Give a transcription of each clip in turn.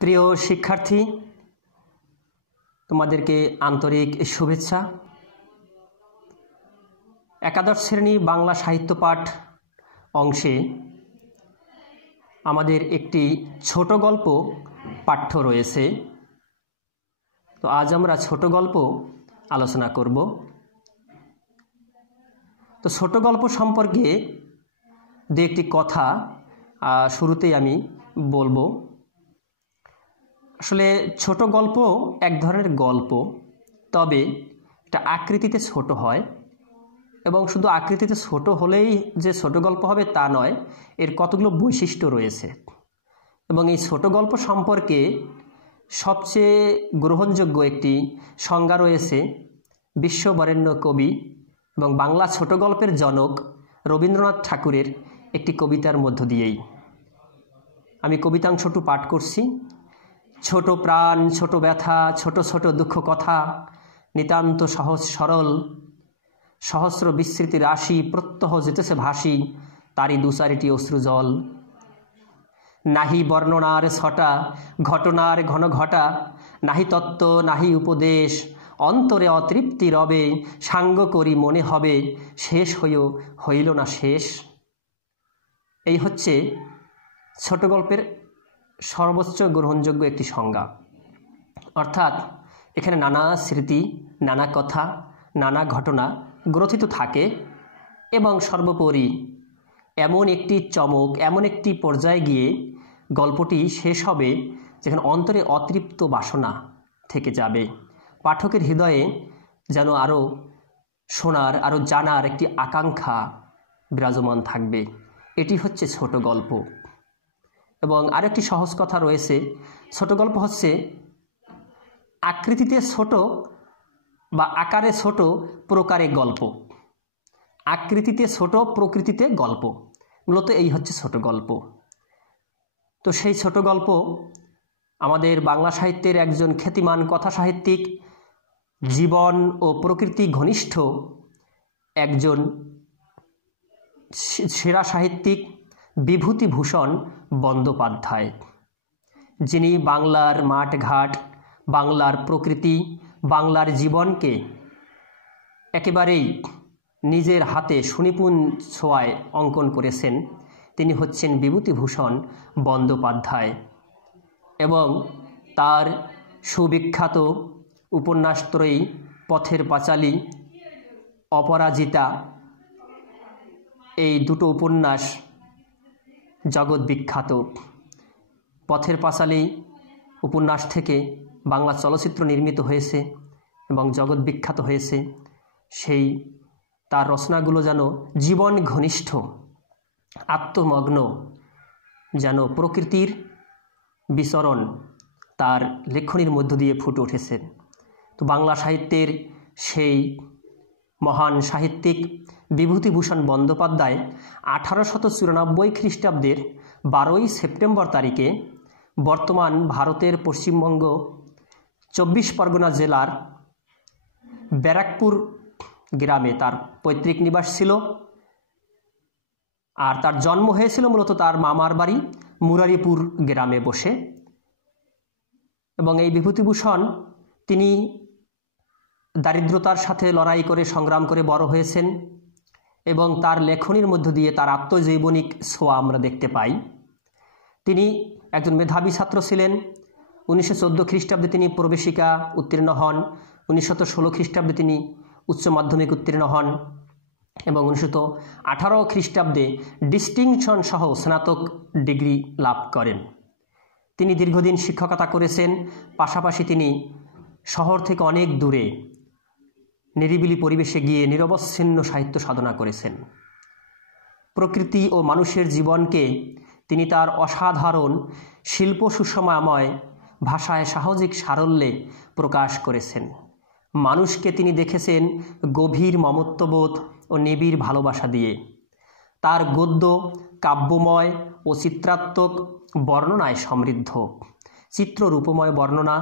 প্রিয় শিক্ষার্থী, তোমাদেরকে আন্তরিক শুভেচ্ছা। একাদশ শ্রেণী বাংলা সাহিত্য পাঠ অংশে আমাদের একটি ছোট গল্প পাঠ্য রয়েছে। তো আজ আমরা ছোট গল্প আলোচনা করব। তো ছোট গল্প সম্পর্কে দু একটি কথা শুরুতেই আমি বলবো। আসলে ছোট গল্প এক ধরনের গল্প, তবে এটা আকৃতিতে ছোট হয় এবং শুধু আকৃতিতে ছোট হলেই যে ছোট গল্প হবে তা নয়, এর কতগুলো বৈশিষ্ট্য রয়েছে। এবং এই ছোট গল্প সম্পর্কে সবচেয়ে গ্রহণযোগ্য একটি সংজ্ঞা রয়েছে বিশ্ববরেণ্য কবি এবং বাংলা ছোট গল্পের জনক রবীন্দ্রনাথ ঠাকুরের একটি কবিতার মধ্য দিয়েই। আমি কবিতাংশটু পাঠ করছি। ছোট প্রাণ, ছোট ব্যথা, ছোট ছোট দুঃখ কথা, নিতান্ত সহজ সরল, সহস্র বিস্মৃতি রাশি, প্রত্যহ যেতেছে ভাসি, তারই দুচারিটি অশ্রু জল। নাহি বর্ণনার ছটা, ঘটনার ঘন ঘটা, নাহি তত্ত্ব নাহি উপদেশ, অন্তরে অতৃপ্তি রবে, সাঙ্গ করি মনে হবে, শেষ হইল না শেষ। এই হচ্ছে ছোট গল্পের সর্বোচ্চ গ্রহণযোগ্য একটি সংজ্ঞা। অর্থাৎ এখানে নানা স্মৃতি, নানা কথা, নানা ঘটনা গ্রথিত থাকে এবং সর্বোপরি এমন একটি চমক, এমন একটি পর্যায়ে গিয়ে গল্পটি শেষ হবে যেখানে অন্তরে অতৃপ্ত বাসনা থেকে যাবে। পাঠকের হৃদয়ে যেন আরও শোনার, আরও জানার একটি আকাঙ্ক্ষা বিরাজমান থাকবে। এটি হচ্ছে ছোট গল্প। এবং আরেকটি সহজ কথা রয়েছে, ছোট গল্প হচ্ছে আকৃতিতে ছোট বা আকারে ছোট, প্রকারে গল্প। আকৃতিতে ছোট, প্রকৃতিতে গল্প, মূলত এই হচ্ছে ছোট গল্প। তো সেই ছোট গল্প আমাদের বাংলা সাহিত্যের একজন খ্যাতিমান কথা সাহিত্যিক, জীবন ও প্রকৃতি ঘনিষ্ঠ একজন সেরা সাহিত্যিক বিভূতিভূষণ বন্দ্যোপাধ্যায়, যিনি বাংলার মাঠঘাট, বাংলার প্রকৃতি, বাংলার জীবনকে একেবারেই নিজের হাতে সুনিপুণ ছোঁয়ায় অঙ্কন করেছেন। তিনি হচ্ছেন বিভূতিভূষণ বন্দ্যোপাধ্যায় এবং তার সুবিখ্যাত উপন্যাসত্রয়ী পথের পাঁচালী, অপরাজিতা, এই দুটো উপন্যাস জগৎ বিখ্যাত। পথের পাঁচালী উপন্যাস থেকে বাংলা চলচ্চিত্র নির্মিত হয়েছে এবং জগৎ বিখ্যাত হয়েছে। সেই তার রচনাগুলো যেন জীবন ঘনিষ্ঠ, আত্মমগ্ন, যেন প্রকৃতির বিচরণ তার লেখনীর মধ্য দিয়ে ফুটে উঠেছে। তো বাংলা সাহিত্যের সেই মহান সাহিত্যিক বিভূতিভূষণ বন্দ্যোপাধ্যায় 1894 খ্রিস্টাব্দের 12ই সেপ্টেম্বর তারিখে বর্তমান ভারতের পশ্চিমবঙ্গ 24 পরগনা জেলার ব্যারাকপুর গ্রামে তার পৈতৃক নিবাস ছিল। আর তার জন্ম হয়েছিল মূলত তার মামার বাড়ি মুরারিপুর গ্রামে বসে। এবং এই বিভূতিভূষণ তিনি দারিদ্রতার সাথে লড়াই করে, সংগ্রাম করে বড় হয়েছেন এবং তার লেখনীর মধ্য দিয়ে তার আত্মজৈবনিক ছোঁয়া আমরা দেখতে পাই। তিনি একজন মেধাবী ছাত্র ছিলেন। 1914 খ্রিস্টাব্দে তিনি প্রবেশিকা উত্তীর্ণ হন, 1916 খ্রিস্টাব্দে তিনি উচ্চ মাধ্যমিক উত্তীর্ণ হন এবং 1918 খ্রিস্টাব্দে ডিস্টিংশন সহ স্নাতক ডিগ্রি লাভ করেন। তিনি দীর্ঘদিন শিক্ষকতা করেছেন, পাশাপাশি তিনি শহর থেকে অনেক দূরে নিরিবিলি পরিবেশে গিয়ে নিরবচ্ছিন্ন সাহিত্য সাধনা করেছেন। প্রকৃতি ও মানুষের জীবনকে তিনি তার অসাধারণ শিল্প সুষমাময় ভাষায় সাহজিক সারল্যে প্রকাশ করেছেন। মানুষকে তিনি দেখেছেন গভীর মমত্ববোধ ও নিবিড় ভালোবাসা দিয়ে। তার গদ্য কাব্যময় ও চিত্রাত্মক বর্ণনায় সমৃদ্ধ, চিত্ররূপময় বর্ণনা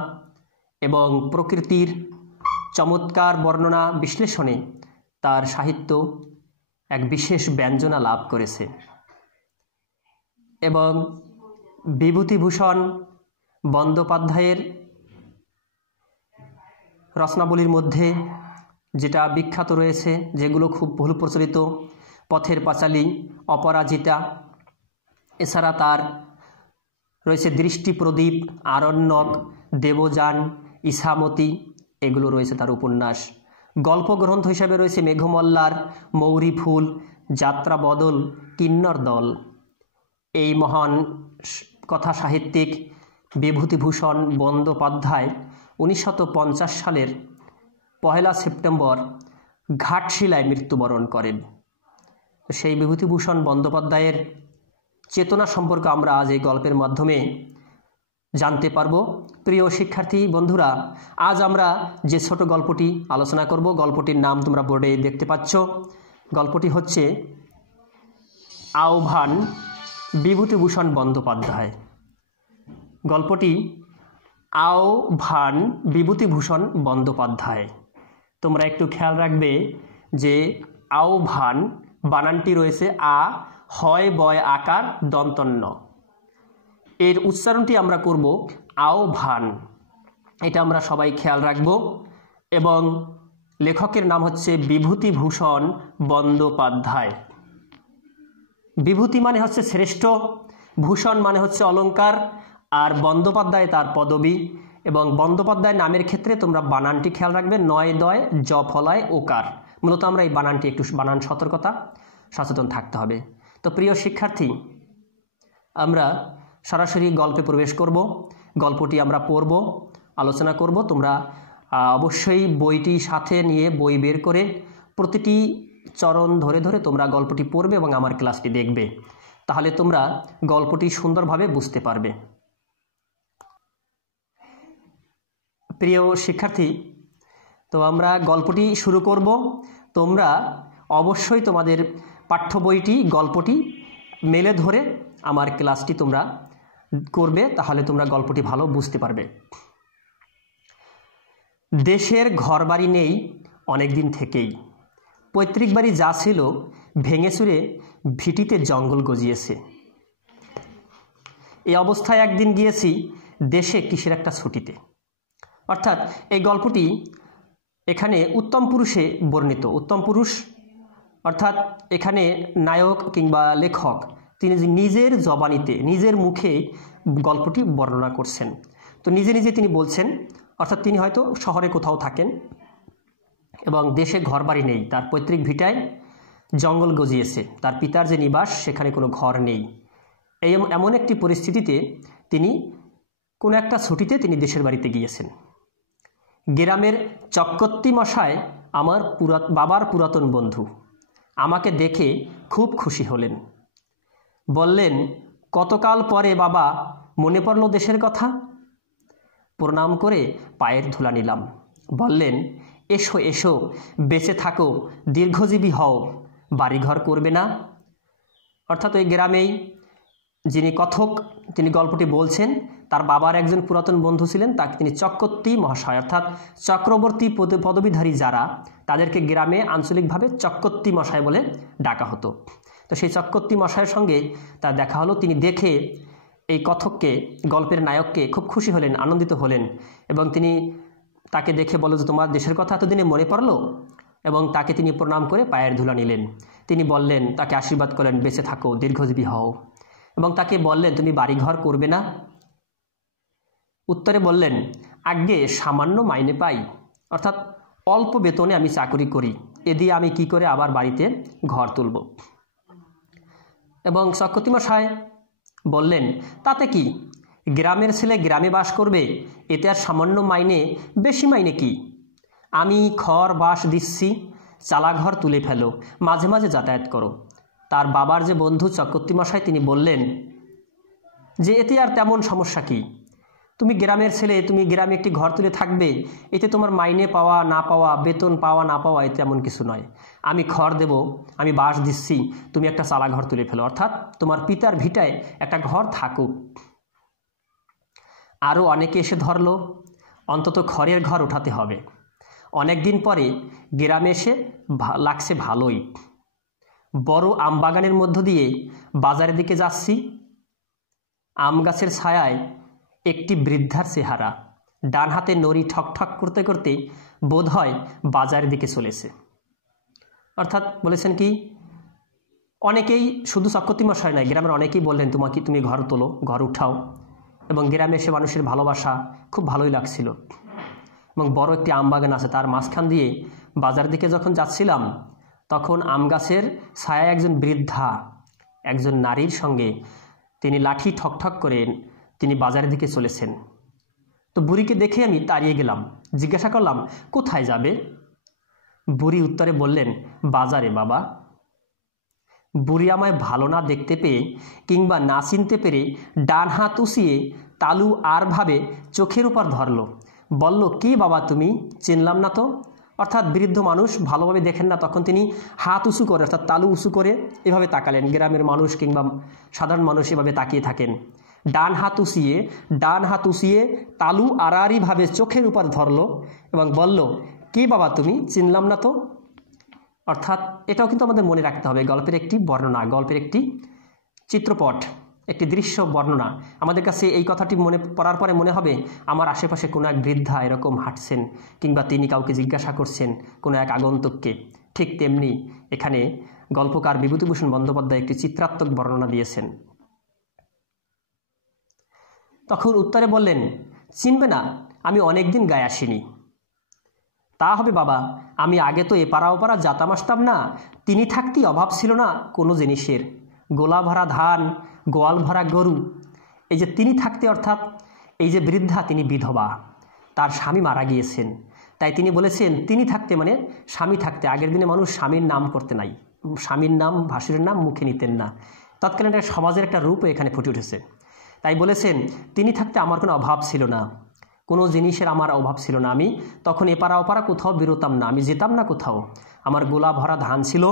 এবং প্রকৃতির চমৎকার বর্ণনা বিশ্লেষণে তার সাহিত্য এক বিশেষ ব্যঞ্জনা লাভ করেছে। এবং বিভূতিভূষণ বন্দ্যোপাধ্যায়ের রচনাবলীর মধ্যে যেটা বিখ্যাত রয়েছে, যেগুলো খুব বহুল প্রচলিত, পথের পাঁচালী, অপরাজিতা, এছাড়া তার রয়েছে দৃষ্টি প্রদীপ, আরণ্যক, দেবযান, ইছামতি, এগুলো রয়েছে তার উপন্যাস। গল্প গ্রন্থ হিসাবে রয়েছে মেঘমল্লার, মৌরি ফুল, যাত্রা বদল, কিন্নর দল। এই মহান কথা সাহিত্যিক বিভূতিভূষণ বন্দ্যোপাধ্যায় 1950 সালের 1 সেপ্টেম্বর ঘাটশিলায় মৃত্যুবরণ করেন। সেই বিভূতিভূষণ বন্দ্যোপাধ্যায়ের চেতনা সম্পর্কে আমরা আজ এই গল্পের মাধ্যমে জানতে পারব। প্রিয় শিক্ষার্থী বন্ধুরা, আজ আমরা যে ছোট গল্পটি আলোচনা করব, গল্পটির নাম তোমরা বোর্ডে দেখতে পাচ্ছ। গল্পটি হচ্ছে আহ্বান, বিভূতিভূষণ বন্দ্যোপাধ্যায়। গল্পটি আহ্বান, বিভূতিভূষণ বন্দ্যোপাধ্যায়। তোমরা একটু খেয়াল রাখবে যে আহ্বান বানানটি রয়েছে আ, হয় বয় আকার, দন্তন্য। এর উচ্চারণটি আমরা করব আহ্বান, এটা আমরা সবাই খেয়াল রাখব। এবং লেখকের নাম হচ্ছে বিভূতিভূষণ বন্দ্যোপাধ্যায়। বিভূতি মানে হচ্ছে শ্রেষ্ঠ, ভূষণ মানে হচ্ছে অলংকার, আর বন্দ্যোপাধ্যায় তার পদবী। এবং বন্দ্যোপাধ্যায় নামের ক্ষেত্রে তোমরা বানানটি খেয়াল রাখবে, নয় দয় জ ফলায় ওকার। মূলত আমরা এই বানানটি একটু বানান সতর্কতা সচেতন থাকতে হবে। তো প্রিয় শিক্ষার্থী, আমরা সরাসরি গল্পে প্রবেশ করব। গল্পটি আমরা পড়ব, আলোচনা করব। তোমরা অবশ্যই বইটি সাথে নিয়ে বই বের করে প্রতিটি চরণ ধরে ধরে তোমরা গল্পটি পড়বে এবং আমার ক্লাসটি দেখবে। তাহলে তোমরা গল্পটি সুন্দরভাবে বুঝতে পারবে। প্রিয় শিক্ষার্থী, তো আমরা গল্পটি শুরু করব। তোমরা অবশ্যই তোমাদের পাঠ্য বইটি, গল্পটি মেলে ধরে আমার ক্লাসটি তোমরা করবে, তাহলে তোমরা গল্পটি ভালো বুঝতে পারবে। দেশের ঘরবাড়ি নেই অনেক দিন থেকেই। পৈতৃক বাড়ি যা ছিল ভেঙে চুরে ভিটিতে জঙ্গল গজিয়েছে। এই অবস্থায় একদিন গিয়েছি দেশে কিসের একটা ছুটিতে। অর্থাৎ এই গল্পটি এখানে উত্তম পুরুষে বর্ণিত। উত্তম পুরুষ অর্থাৎ এখানে নায়ক কিংবা লেখক তিনি নিজের জবানিতে, নিজের মুখে গল্পটি বর্ণনা করছেন। তো নিজে নিজে তিনি বলছেন, অর্থাৎ তিনি হয়তো শহরে কোথাও থাকেন এবং দেশে ঘরবাড়ি নেই, তার পৈতৃক ভিটায় জঙ্গল গজিয়েছে, তার পিতার যে নিবাস সেখানে কোনো ঘর নেই। এমন একটি পরিস্থিতিতে তিনি কোনো একটা ছুটিতে তিনি দেশের বাড়িতে গিয়েছেন। গ্রামের চক্রবর্তী মশাই আমার বাবার পুরাতন বন্ধু, আমাকে দেখে খুব খুশি হলেন। বললেন, কতকাল পরে বাবা, মনে পড়ল দেশের কথা। প্রণাম করে পায়ের ধুলা নিলাম। বললেন, এসো এসো, বেঁচে থাকো, দীর্ঘজীবী হও, বাড়িঘর করবে না। অর্থাৎ ওই গ্রামেই যিনি কথক, তিনি গল্পটি বলছেন, তার বাবার একজন পুরাতন বন্ধু ছিলেন, তাকে তিনি চক্রবর্তী মহাশয় অর্থাৎ চক্রবর্তী পদবীধারী যারা, তাদেরকে গ্রামে আঞ্চলিকভাবে চক্রবর্তী মশাই বলে ডাকা হতো। তো সেই চক্রবর্তী মশাইয়ের সঙ্গে তার দেখা হলো। তিনি দেখে এই কথককে, গল্পের নায়ককে খুব খুশি হলেন, আনন্দিত হলেন এবং তিনি তাকে দেখে বলল যে তোমার দেশের কথা এতদিনে মনে পড়লো, এবং তাকে তিনি প্রণাম করে পায়ের ধুলা নিলেন। তিনি বললেন, তাকে আশীর্বাদ করলেন, বেঁচে থাকো, দীর্ঘজীবী হও, এবং তাকে বললেন, তুমি বাড়িঘর করবে না। উত্তরে বললেন, আগে সামান্য মাইনে পাই, অর্থাৎ অল্প বেতনে আমি চাকরি করি, এ দিয়ে আমি কি করে আবার বাড়িতে ঘর তুলব। এবং চক্রবর্তী মশাই বললেন, তাতে কি, গ্রামের ছেলে গ্রামে বাস করবে, এতে আর সামান্য মাইনে, বেশি মাইনে কি, আমি খড় বাস দিচ্ছি, চালাঘর তুলে ফেলো, মাঝে মাঝে যাতায়াত করো। তার বাবার যে বন্ধু চক্রবর্তী মশাই, তিনি বললেন যে এতে আর তেমন সমস্যা কি, তুমি গ্রামের ছেলে, তুমি গ্রামে একটি ঘর তুলে থাকবে, এতে তোমার মাইনে পাওয়া না পাওয়া, বেতন পাওয়া না পাওয়া, এতে এমন কিছু নয়। আমি খড় দেব, আমি বাঁশ দিচ্ছি, তুমি একটা চালা ঘর তুলে ফেলো, অর্থাৎ তোমার পিতার ভিটায় একটা ঘর থাকুক। আরও অনেকে এসে ধরলো, অন্তত খড়ের ঘর উঠাতে হবে। অনেক দিন পরে গ্রামে এসে লাগছে ভালোই। বড় আম বাগানের মধ্য দিয়ে বাজারের দিকে যাচ্ছি, আম গাছের ছায়ায় একটি বৃদ্ধার চেহারা, ডান হাতে নড়ি ঠক ঠক করতে করতে বোধ হয় বাজারের দিকে চলেছে। অর্থাৎ বলেছেন কি, অনেকেই, শুধু চক্রবর্তী মশাই নয়, গ্রামের অনেকেই বললেন তুমি ঘর তোলো, ঘর উঠাও, এবং গ্রামে এসে মানুষের ভালোবাসা খুব ভালোই লাগছিল। এবং বড় একটি আম বাগান আছে, তার মাঝখান দিয়ে বাজার দিকে যখন যাচ্ছিলাম তখন আম গাছের ছায়ায় একজন বৃদ্ধা, একজন নারীর সঙ্গে তিনি লাঠি ঠক ঠক করে তিনি বাজারের দিকে চলেছেন। তো বুড়িকে দেখে আমি তাড়িয়ে গেলাম, জিজ্ঞাসা করলাম কোথায় যাবে? বুড়ি উত্তরে বললেন, বাজারে বাবা। বুড়ি আমায় ভালো না দেখতে পেয়ে কিংবা না চিনতে পেরে ডান হাত উঁচিয়ে তালু আর ভাবে চোখের উপর ধরল, বলল, কি বাবা তুমি, চিনলাম না তো। অর্থাৎ বৃদ্ধ মানুষ ভালোভাবে দেখেন না, তখন তিনি হাত উঁচু করে, অর্থাৎ তালু উঁচু করে এভাবে তাকালেন। গ্রামের মানুষ কিংবা সাধারণ মানুষ এভাবে তাকিয়ে থাকেন। ডান হাত উঁচিয়ে তালু আড়াআড়িভাবে চোখের উপর ধরল এবং বলল, কি বাবা তুমি, চিনলাম না তো। অর্থাৎ এটাও কিন্তু আমাদের মনে রাখতে হবে, গল্পের একটি বর্ণনা, গল্পের একটি চিত্রপট, একটি দৃশ্য বর্ণনা। আমাদের কাছে এই কথাটি মনে পড়ার পরে মনে হবে আমার আশেপাশে কোনো এক বৃদ্ধা এরকম হাঁটছেন, কিংবা তিনি কাউকে জিজ্ঞাসা করছেন, কোনো এক আগন্তুককে। ঠিক তেমনি এখানে গল্পকার বিভূতিভূষণ বন্দ্যোপাধ্যায় একটি চিত্রাত্মক বর্ণনা দিয়েছেন। তখন উত্তরে বললেন, চিনবে না, আমি অনেকদিন গায়ে আসিনি। তা হবে বাবা, আমি আগে তো এপাড়া ওপাড়া যাতাম আসতাম না, তিনি থাকতেই অভাব ছিল না কোনো জিনিসের, গোলা ভরা ধান, গোয়াল ভরা গরু। এই যে তিনি থাকতে, অর্থাৎ এই যে বৃদ্ধা, তিনি বিধবা, তার স্বামী মারা গিয়েছেন, তাই তিনি বলেছেন তিনি থাকতে মানে স্বামী থাকতে। আগের দিনে মানুষ স্বামীর নাম করতে নাই, স্বামীর নাম, ভাসুরের নাম মুখে নিতেন না। তৎকালীন একটা সমাজের একটা রূপও এখানে ফুটে উঠেছে। তাই বলেছেন তিনি থাকতে আমার কোনো অভাব ছিল না, কোনো জিনিসের আমার অভাব ছিল না। আমি তখন এপাড়া ওপাড়া কোথাও বেরোতাম না, আমি যেতাম না কোথাও। আমার গোলা ভরা ধান ছিল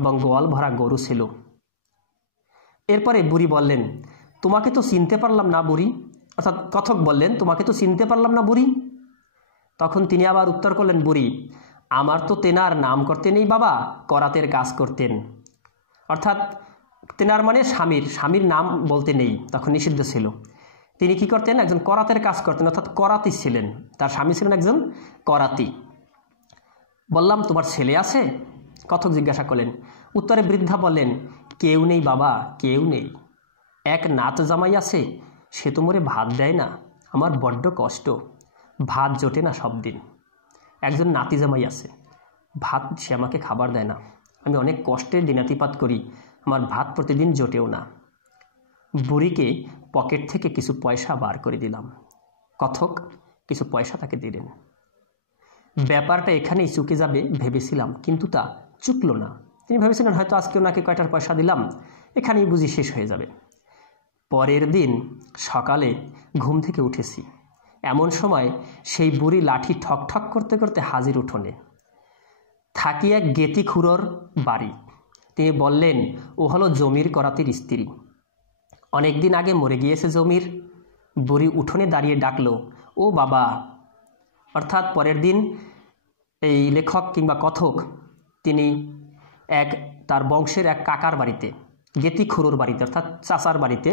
এবং গোয়াল ভরা গরু ছিল। এরপরে বুড়ি বললেন, তোমাকে তো চিনতে পারলাম না বুড়ি। অর্থাৎ কথক বললেন, তোমাকে তো চিনতে পারলাম না বুড়ি। তখন তিনি আবার উত্তর করলেন, বুড়ি, আমার তো তেনার নাম করতে নেই বাবা, করাতের কাজ করতেন। অর্থাৎ তেনার মানে স্বামীর নাম বলতে নেই, তখন নিষিদ্ধ ছিল। তিনি কি করতেন, একজন করাতের কাজ করতেন, অর্থাৎ করাতি ছিলেন। তার স্বামী ছিলেন একজন করাতি। বললাম, তোমার ছেলে আছে? কথক জিজ্ঞাসা করলেন। উত্তরে বৃদ্ধা বললেন, কেউ নেই বাবা, কেউ নেই। এক নাত জামাই আছে, সে তো মোরে ভাত দেয় না, আমার বড্ড কষ্ট, ভাত জোটে না সব দিন। একজন নাতি জামাই আছে, ভাত সে আমাকে খাবার দেয় না, আমি অনেক কষ্টে দিনাতিপাত করি, আমার ভাত প্রতিদিন জোটেও না। বুড়িকে পকেট থেকে কিছু পয়সা বার করে দিলাম। কথক কিছু পয়সা তাকে দিলেন। ব্যাপারটা এখানেই চুকে যাবে ভেবেছিলাম, কিন্তু তা চুকলো না। তিনি ভেবেছিলেন হয়তো আজকে ওনাকে কয়টার পয়সা দিলাম, এখানেই বুঝি শেষ হয়ে যাবে। পরের দিন সকালে ঘুম থেকে উঠেছি, এমন সময় সেই বুড়ি লাঠি ঠক ঠক করতে করতে হাজির উঠোনে। থাকি এক গেতি খুড়োর বাড়ি। তিনি বললেন, ও হলো জমির করাতির স্ত্রী, অনেকদিন আগে মরে গিয়েছে জমির। বুড়ি উঠোনে দাঁড়িয়ে ডাকলো, ও বাবা। অর্থাৎ পরের দিন এই লেখক কিংবা কথক তিনি তার বংশের এক কাকার বাড়িতে, গেতি খুড়োর বাড়িতে, অর্থাৎ চাচার বাড়িতে,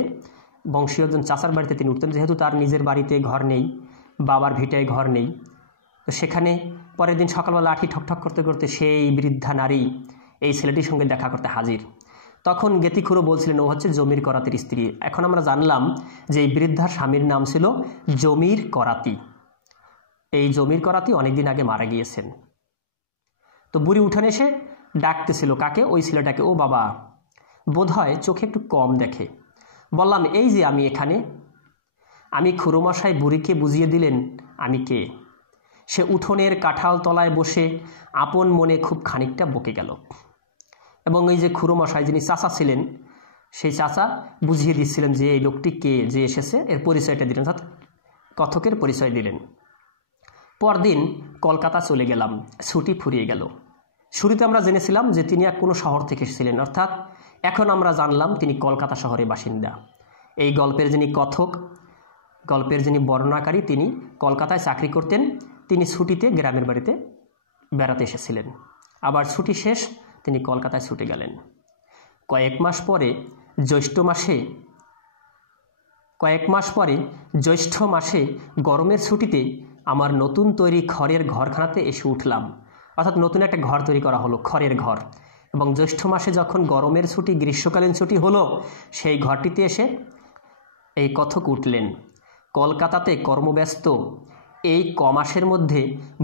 বংশীয় একজন চাচার বাড়িতে তিনি উঠতেন। যেহেতু তার নিজের বাড়িতে ঘর নেই, বাবার ভিটায় ঘর নেই, তো সেখানে পরের দিন সকালবেলা লাঠি ঠকঠক করতে করতে সেই বৃদ্ধা নারী এই ছেলেটির সঙ্গে দেখা করতে হাজির। তখন গেতি খুড়ো বলছিলেন, ও হচ্ছে জমির করাতির স্ত্রী। এখন আমরা জানলাম যে এই বৃদ্ধার স্বামীর নাম ছিল জমির করাতি। এই জমির করাতি অনেকদিন আগে মারা গিয়েছেন। তো বুড়ি উঠানে এসে ডাকতেছিল কাকে, ওই ছেলেটাকে, ও বাবা। বোধ হয় চোখে একটু কম দেখে। বললাম, এই যে আমি এখানে। আমি খুড়োমশাই বুড়িকে বুঝিয়ে দিলেন আমি কে। সে উঠোনের কাঁঠাল তলায় বসে আপন মনে খুব খানিকটা বকে গেল। এবং এই যে খুড়োমশাই যিনি চাচা ছিলেন, সেই চাচা বুঝিয়ে দিচ্ছিলেন যে এই লোকটি কে, যে এসেছে, এর পরিচয়টা দিলেন, অর্থাৎ কথকের পরিচয় দিলেন। পরদিন কলকাতা চলে গেলাম, ছুটি ফুরিয়ে গেল। শুরুতে আমরা জেনেছিলাম যে তিনি কোনো শহর থেকে এসেছিলেন, অর্থাৎ এখন আমরা জানলাম তিনি কলকাতা শহরের বাসিন্দা। এই গল্পের যিনি কথক, গল্পের যিনি বর্ণনাকারী, তিনি কলকাতায় চাকরি করতেন। তিনি ছুটিতে গ্রামের বাড়িতে বেড়াতে এসেছিলেন। আবার ছুটি শেষ, তিনি কলকাতায় ছুটে গেলেন। কয়েক মাস পরে জ্যৈষ্ঠ মাসে কয়েক মাস পরে জ্যৈষ্ঠ মাসে গরমের ছুটিতে আমার নতুন তৈরি খড়ের ঘরখানাতে এসে উঠলাম। অর্থাৎ নতুন একটা ঘর তৈরি করা হলো, খড়ের ঘর। এবং জ্যৈষ্ঠ মাসে যখন গরমের ছুটি, গ্রীষ্মকালীন ছুটি হলো, সেই ঘরটিতে এসে এই কথক উঠলেন। কলকাতাতে কর্মব্যস্ত এই কমাসের মধ্যে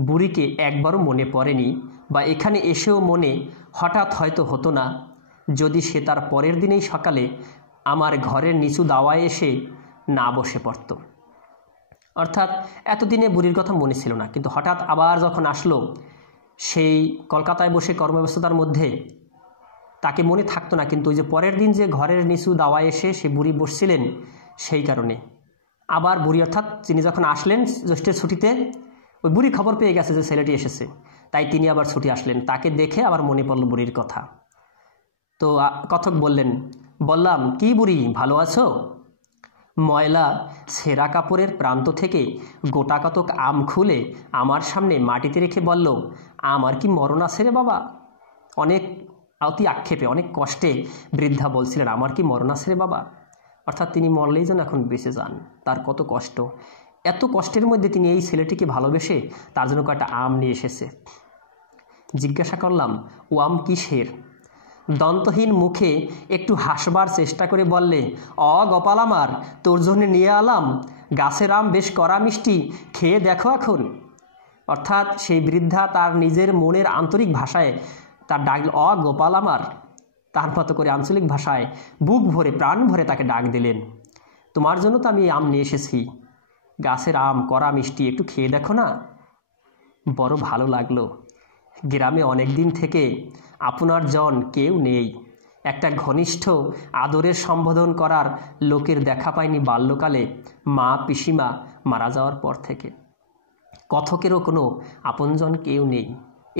বুড়িকে একবারও মনে পড়েনি, বা এখানে এসেও মনে হঠাৎ হয়তো হতো না যদি সে তার পরের দিনেই সকালে আমার ঘরের নিচু দাওয়ায় এসে না বসে পড়ত। অর্থাৎ এতদিনে বুড়ির কথা মনে ছিল না, কিন্তু হঠাৎ আবার যখন আসলো সেই কলকাতায় বসে কর্মব্যস্ততার মধ্যে, তাকে মনে থাকতো না, কিন্তু ওই যে পরের দিন যে ঘরের নিচু দাওয়ায় এসে সে বুড়ি বসছিলেন, সেই কারণে আবার বুড়ি, অর্থাৎ তিনি যখন আসলেন জ্যৈষ্ঠের ছুটিতে, ওই বুড়ি খবর পেয়ে গেছে যে ছেলেটি এসেছে, তাই তিনি আবার ছুটি আসলেন। তাকে দেখে আবার মনে পড়ল বুড়ির কথা। তো কথক বললেন, বললাম, কি বুড়ি, ভালো আছো? ময়লা ছেঁড়া কাপড়ের প্রান্ত থেকে গোটা কতক আম খুলে আমার সামনে মাটিতে রেখে বলল, আমার কি মরণ আছে রে বাবা? অনেক অতি আক্ষেপে, অনেক কষ্টে বৃদ্ধা বলছিলেন, আমার কি মরণ আছে রে বাবা? অর্থাৎ তিনি মরলেই যেন এখন বেঁচে যান, তার কত কষ্ট। এত কষ্টের মধ্যে তিনি এই ছেলেটিকে ভালোবেসে তার জন্য কয়েকটা আম নিয়ে এসেছে। জিজ্ঞাসা করলাম, ও আম কিসের? দন্তহীন মুখে একটু হাসবার চেষ্টা করে বললে, গোপাল আমার, তোর জন্য নিয়ে আলাম গাছের আম, বেশ কড়া মিষ্টি, খেয়ে দেখো এখন। অর্থাৎ সেই বৃদ্ধা তার নিজের মনের আন্তরিক ভাষায় তার ডাক, গোপাল আমার, তার মতো করে আঞ্চলিক ভাষায় বুক ভরে প্রাণ ভরে তাকে ডাক দিলেন। তোমার জন্য তো আমি আম নিয়ে এসেছি, গাছের আম, কড়া মিষ্টি, একটু খেয়ে দেখো না। বড় ভালো লাগলো। গ্রামে অনেক দিন থেকে আপনার জন কেউ নেই, একটা ঘনিষ্ঠ আদরের সম্বোধন করার লোকের দেখা পাইনি বাল্যকালে, মা পিসিমা মারা যাওয়ার পর থেকে। কথকেরও কোনো আপনজন কেউ নেই,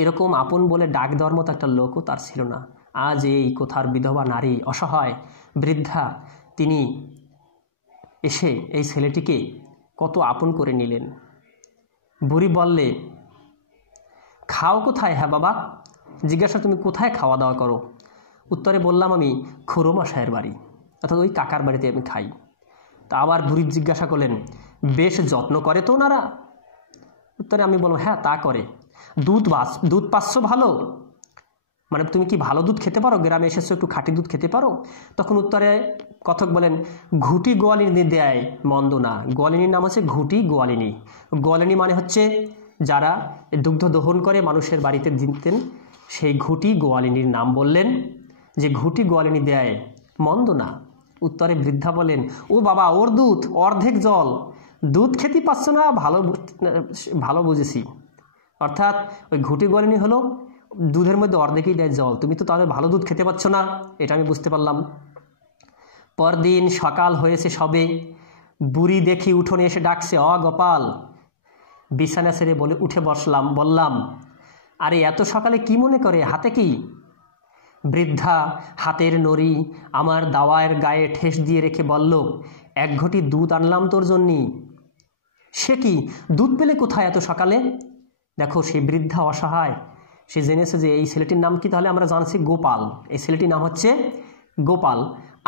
এরকম আপন বলে ডাক দেওয়ার মতো একটা লোকও তার ছিল না। আজ এই কোথার বিধবা নারী, অসহায় বৃদ্ধা, তিনি এসে এই ছেলেটিকে কত আপন করে নিলেন। বুড়ি বললে, খাও কোথায়? হ্যাঁ বাবা। জিজ্ঞাসা, তুমি কোথায় খাওয়া দাওয়া করো? উত্তরে বললাম, আমি খুড়োমশায়ের বাড়ি, অর্থাৎ ওই কাকার বাড়িতে আমি খাই। তা আবার বুড়ি জিজ্ঞাসা করলেন, বেশ যত্ন করে তো ওনারা? উত্তরে আমি বললাম, হ্যাঁ তা করে। দুধ পাচ্ছ ভালো? মানে তুমি কি ভালো দুধ খেতে পারো? গ্রামে এসেছো, একটু খাঁটি দুধ খেতে পারো? তখন উত্তরে কথক বলেন, ঘুটি গোয়ালিনী দেয় মন্দ না। গোয়ালিনীর নাম হচ্ছে ঘুটি গোয়ালিনী। গোয়ালিনী মানে হচ্ছে যারা দুগ্ধ দহন করে মানুষের বাড়িতে দিতেন, সেই ঘুটি গোয়ালিনীর নাম বললেন, যে ঘুটি গোয়ালিনী দেয় মন্দ না। উত্তরে বৃদ্ধা বলেন, ও বাবা, ওর দুধ অর্ধেক জল, দুধ খেতে পাচ্ছ না? ভালো বুঝেছি। অর্থাৎ ওই ঘুটি গোয়ালিনী হলো দুধের মধ্যে অর্ধেকই দেয় জল, তুমি তো তাহলে ভালো দুধ খেতে পাচ্ছ না, এটা আমি বুঝতে পারলাম। পরদিন সকাল হয়েছে সবে, বুড়ি দেখি উঠোনে এসে ডাকছে, গোপাল। বিছানা ছেড়ে বলে উঠে বসলাম। বললাম, আরে এত সকালে কি মনে করে, হাতে কি? বৃদ্ধা হাতের নড়ি আমার দাওয়ায়ের গায়ে ঠেস দিয়ে রেখে বলল, এক ঘটি দুধ আনলাম তোর জন্যে। সে কি, দুধ পেলে কোথায় এত সকালে? দেখো, সেই বৃদ্ধা অসহায়, সে জেনেছে যে এই ছেলেটির নাম কি, তাহলে আমরা জানছি গোপাল, এই ছেলেটির নাম হচ্ছে গোপাল।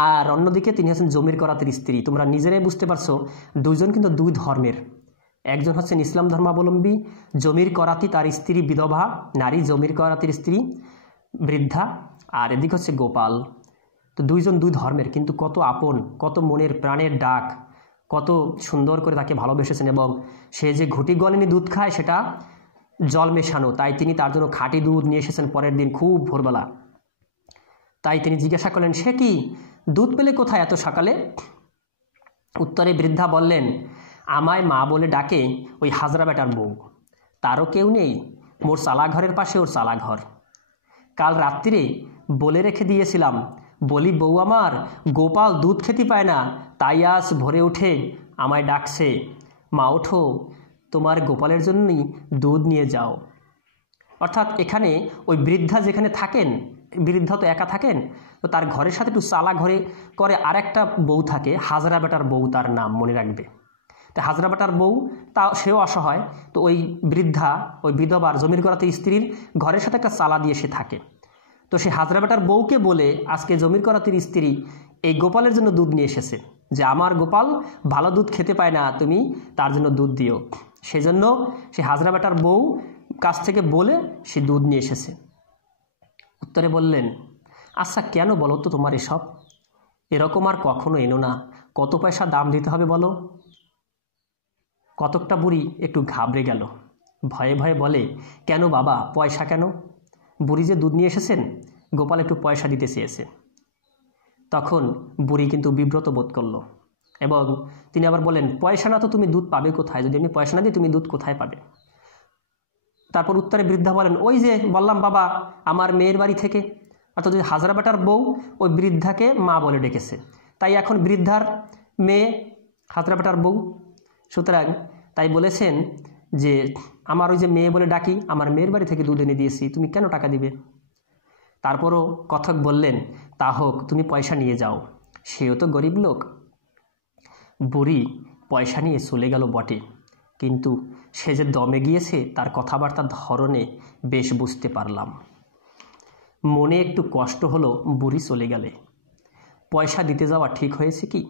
আর অন্যদিকে তিনি হচ্ছেন জমির করাতের স্ত্রী। তোমরা নিজেরাই বুঝতে পারছো, দুইজন কিন্তু দুই ধর্মের। একজন হচ্ছেন ইসলাম ধর্মাবলম্বী জমির করাতি, তার স্ত্রী বিধবা নারী, জমির করাতির স্ত্রী বৃদ্ধা, আর এদিক হচ্ছে গোপাল। তো দুইজন দুই ধর্মের, কিন্তু কত আপন, কত মনের প্রাণের ডাক, কত সুন্দর করে তাকে ভালোবেসেছেন। এবং সে যে ঘুটি গোয়ালিনী দুধ খায় সেটা জল মেশানো, তাই তিনি তার জন্য খাঁটি দুধ নিয়ে এসেছেন পরের দিন খুব ভোরবেলা। তাই তিনি জিজ্ঞাসা করলেন, সে কি, দুধ পেলে কোথায় এত সকালে? উত্তরে বৃদ্ধা বললেন, আমায় মা বলে ডাকে ওই হাজরা বেটার বউ, তারও কেউ নেই, মোর চালাঘরের পাশে ওর চালাঘর। কাল রাত্রিরে বলে রেখে দিয়েছিলাম, বলি বউ আমার, গোপাল দুধ খেতে পায় না, তাই আজ ভোরে উঠে আমায় ডাকছে, মা ওঠো, তোমার গোপালের জন্যই দুধ নিয়ে যাও। অর্থাৎ এখানে ওই বৃদ্ধা যেখানে থাকেন, বৃদ্ধা তো একা থাকেন, তো তার ঘরের সাথে একটু চালা ঘরে করে আর একটা বউ থাকে, হাজরা বেটার বউ তার নাম, মনে রাখবে। তো হাজরা বেটার বউ, তা সেও অসহায়, তো ওই বৃদ্ধা, ওই বিধবার জমির করাতে স্ত্রীর ঘরের সাথে একটা চালা দিয়ে সে থাকে। তো সে হাজরা বেটার বউকে বলে আজকে জমির করাতির স্ত্রী এই গোপালের জন্য দুধ নিয়ে এসেছে। যে আমার গোপাল ভালো দুধ খেতে পায় না, তুমি তার জন্য দুধ দিও। সেজন্য সে হাজরা বেটার বউ কাছ থেকে বলে সে দুধ নিয়ে এসেছে। উত্তরে বললেন, আচ্ছা কেন বলো তো তোমার এসব? এরকম আর কখনো এনো না, কত পয়সা দাম দিতে হবে বলো? কতকটা বুড়ি একটু ঘাবড়ে গেল, ভয়ে ভয়ে বলে, কেন বাবা, পয়সা কেন? বুড়ি যে দুধ নিয়ে এসেছেন, গোপাল একটু পয়সা দিতে চেয়েছে। তখন বুড়ি কিন্তু বিব্রত বোধ করলো এবং তিনি আবার বলেন, পয়সা না তো তুমি দুধ পাবে কোথায়? যদি আমি পয়সা না দিই তুমি দুধ কোথায় পাবে? তারপর উত্তরে বৃদ্ধা বলেন, ওই যে বললাম বাবা, আমার মেয়ের বাড়ি থেকে। অর্থাৎ হাজরা বেটার বউ ওই বৃদ্ধাকে মা বলে ডেকেছে, তাই এখন বৃদ্ধার মেয়ে হাজরা বেটার বউ। সুতরাং তাই বলেছেন যে আমার ওই যে মেয়ে বলে ডাকি, আমার মেয়ের বাড়ি থেকে দুধ এনে দিয়েছি, তুমি কেন টাকা দিবে? তারপরও কথক বললেন, তা হোক, তুমি পয়সা নিয়ে যাও, সেও তো গরিব লোক। বুড়ি পয়সা নিয়ে চলে গেল বটে, কিন্তু সে যে দমে গিয়েছে তার কথাবার্তার ধরনে বেশ বুঝতে পারলাম। মনে একটু কষ্ট হলো বুড়ি চলে গেলে। পয়সা দিতে যাওয়া ঠিক হয়েছে কি?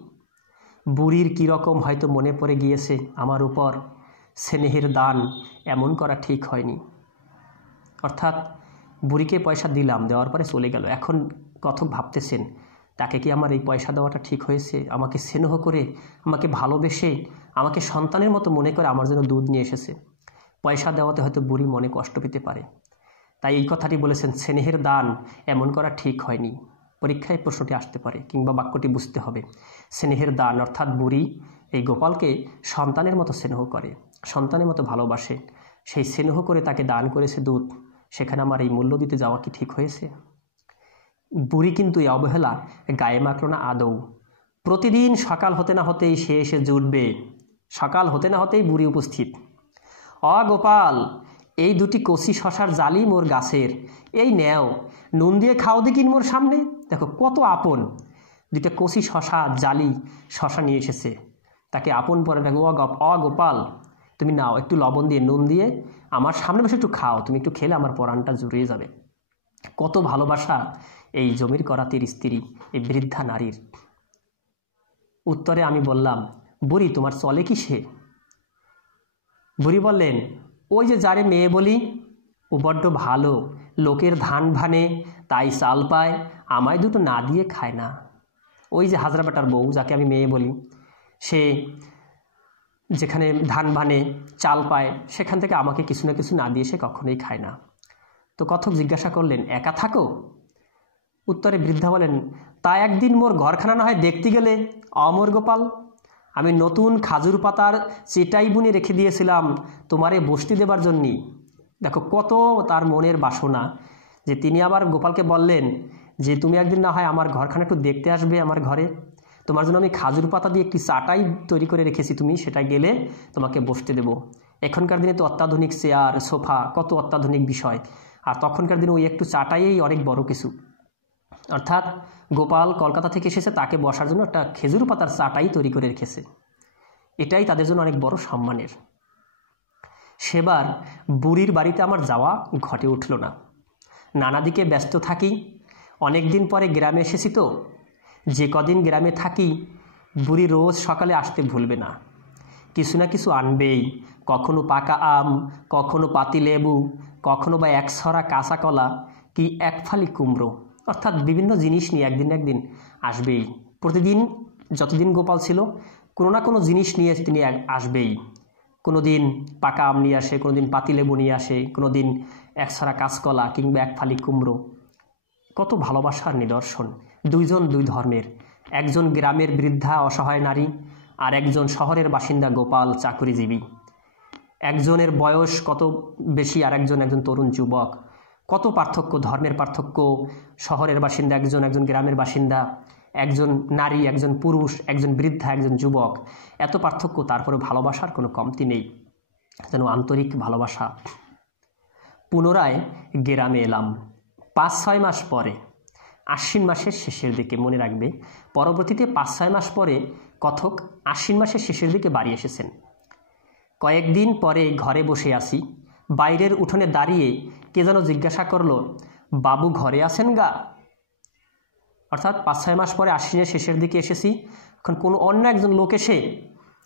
বুড়ির কীরকম হয়তো মনে পড়ে গিয়েছে আমার উপর, স্নেহের দান এমন করা ঠিক হয়নি। অর্থাৎ বুড়িকে পয়সা দিলাম, দেওয়ার পরে চলে গেল। এখন কথক ভাবতেছেন, তাকে কি আমার এই পয়সা দেওয়াটা ঠিক হয়েছে? আমাকে স্নেহ করে, আমাকে ভালোবেসে, আমাকে সন্তানের মতো মনে করে আমার জন্য দুধ নিয়ে এসেছে, পয়সা দেওয়াতে হয়তো বুড়ি মনে কষ্ট পেতে পারে। তাই এই কথাটি বলেছেন, স্নেহের দান এমন করা ঠিক হয়নি। পরীক্ষায় প্রশ্নটি আসতে পারে কিংবা বাক্যটি বুঝতে হবে। স্নেহের দান অর্থাৎ বুড়ি এই গোপালকে সন্তানের মতো স্নেহ করে, সন্তানের মতো ভালোবাসে, সেই স্নেহ করে তাকে দান করেছে দুধ, সেখানে আমার এই মূল্য দিতে যাওয়া কি ঠিক হয়েছে? বুড়ি কিন্তু এই অবহেলা গায়ে মাখল না আদৌ। প্রতিদিন সকাল হতে না হতেই সে এসে জুটবে, সকাল হতে না হতেই বুড়ি উপস্থিত। গোপাল, এই দুটি কচি শশার জালি মোর গাছের, এই নেও, নুন দিয়ে খাও দেখিন মোর সামনে। দেখো কত আপন, দুইটা কচি শশা জালি শশা নিয়ে এসেছে, তাকে আপন পরে দেখো, গোপাল, তুমি নাও, একটু লবণ দিয়ে নুন দিয়ে আমার সামনে বসে একটু খাও, তুমি একটু খেলে আমার পরাণটা জুড়িয়ে যাবে। কত ভালোবাসা এই জমির করাতির স্ত্রী, এই বৃদ্ধা নারীর। উত্তরে আমি বললাম, বুড়ি তোমার চলে কি সে? বুড়ি বললেন, ওই যে যারে মেয়ে বলি, ও বড্ড ভালো, লোকের ধান ভানে তাই চাল পায়, আমায় দুটো না দিয়ে খায় না। ওই যে হাজরা বেটার বউ যাকে আমি মেয়ে বলি, সে যেখানে ধান ভানে চাল পায় সেখান থেকে আমাকে কিছু না কিছু না দিয়ে সে কখনোই খায় না। তো কথক জিজ্ঞাসা করলেন, একা থাকো? উত্তরে বৃদ্ধা বলেন, তা একদিন মোর ঘরখানা না হয় দেখতে গেলে? অমর গোপাল, আমি নতুন খাজুর পাতার চেটাই বুনে রেখে দিয়েছিলাম তোমারে বসতি দেবার জন্যই। দেখো কত তার মনের বাসনা, যে তিনি আবার গোপালকে বললেন যে তুমি একদিন না হয় আমার ঘরখানা একটু দেখতে আসবে, আমার ঘরে তোমার জন্য আমি খাজুর পাতা দিয়ে একটি চাটাই তৈরি করে রেখেছি, তুমি সেটা গেলে তোমাকে বসতে দেব। এখনকার দিনে তো অত্যাধুনিক চেয়ার সোফা, কত অত্যাধুনিক বিষয়, আর তখনকার দিনে ওই একটু চাটাইয়েই অনেক বড় কিছু। অর্থাৎ গোপাল কলকাতা থেকে এসেছে, তাকে বসার জন্য একটা খেজুর পাতার চাটাই তৈরি করে রেখেছে, এটাই তাদের জন্য অনেক বড় সম্মানের। সেবার বুড়ির বাড়িতে আমার যাওয়া ঘটে উঠল না, নানা দিকে ব্যস্ত থাকি। অনেক দিন পরে গ্রামে এসেছি তো, যে কদিন গ্রামে থাকি বুড়ি রোজ সকালে আসতে ভুলবে না, কিছু না কিছু আনবেই, কখনো পাকা আম, কখনো পাতি লেবু, কখনো বা একছড়া কাঁচা কলা, কি এক ফালি কুমড়ো, অর্থাৎ বিভিন্ন জিনিস নিয়ে একদিন না একদিন আসবেই। প্রতিদিন যতদিন গোপাল ছিল কোনো না কোনো জিনিস নিয়ে তিনি আসবেই। কোনো দিন পাকা আম নিয়ে আসে, কোনো দিন পাতিলেবু নিয়ে আসে, কোনো দিন একছড়া কাঁচকলা কিংবা এক ফালি কুমড়ো। কত ভালোবাসার নিদর্শন, দুইজন দুই ধর্মের, একজন গ্রামের বৃদ্ধা অসহায় নারী, আর একজন শহরের বাসিন্দা গোপাল চাকুরিজীবী। একজনের বয়স কত বেশি আর একজন তরুণ যুবক, কত পার্থক্য, ধর্মের পার্থক্য। শহরের বাসিন্দা একজন গ্রামের বাসিন্দা, একজন নারী একজন পুরুষ, একজন বৃদ্ধা একজন যুবক, এত পার্থক্য, তারপরে ভালোবাসার কোনো কমতি নেই, যেন আন্তরিক ভালোবাসা। পুনরায় গ্রামে এলাম 5-6 মাস পরে, আশ্বিন মাসের শেষের দিকে, মনে রাখবে পরবর্তীতে 5-6 মাস পরে কথক আশ্বিন মাসের শেষের দিকে বাড়ি এসেছেন। কয়েকদিন পরে ঘরে বসে আছি, বাইরের উঠোনে দাঁড়িয়ে কে যেন জিজ্ঞাসা করলো, বাবু ঘরে আছেন গা? অর্থাৎ 5-6 মাস পরে আশ্বিনের শেষের দিকে এসেছি, এখন কোনো অন্য একজন লোক এসে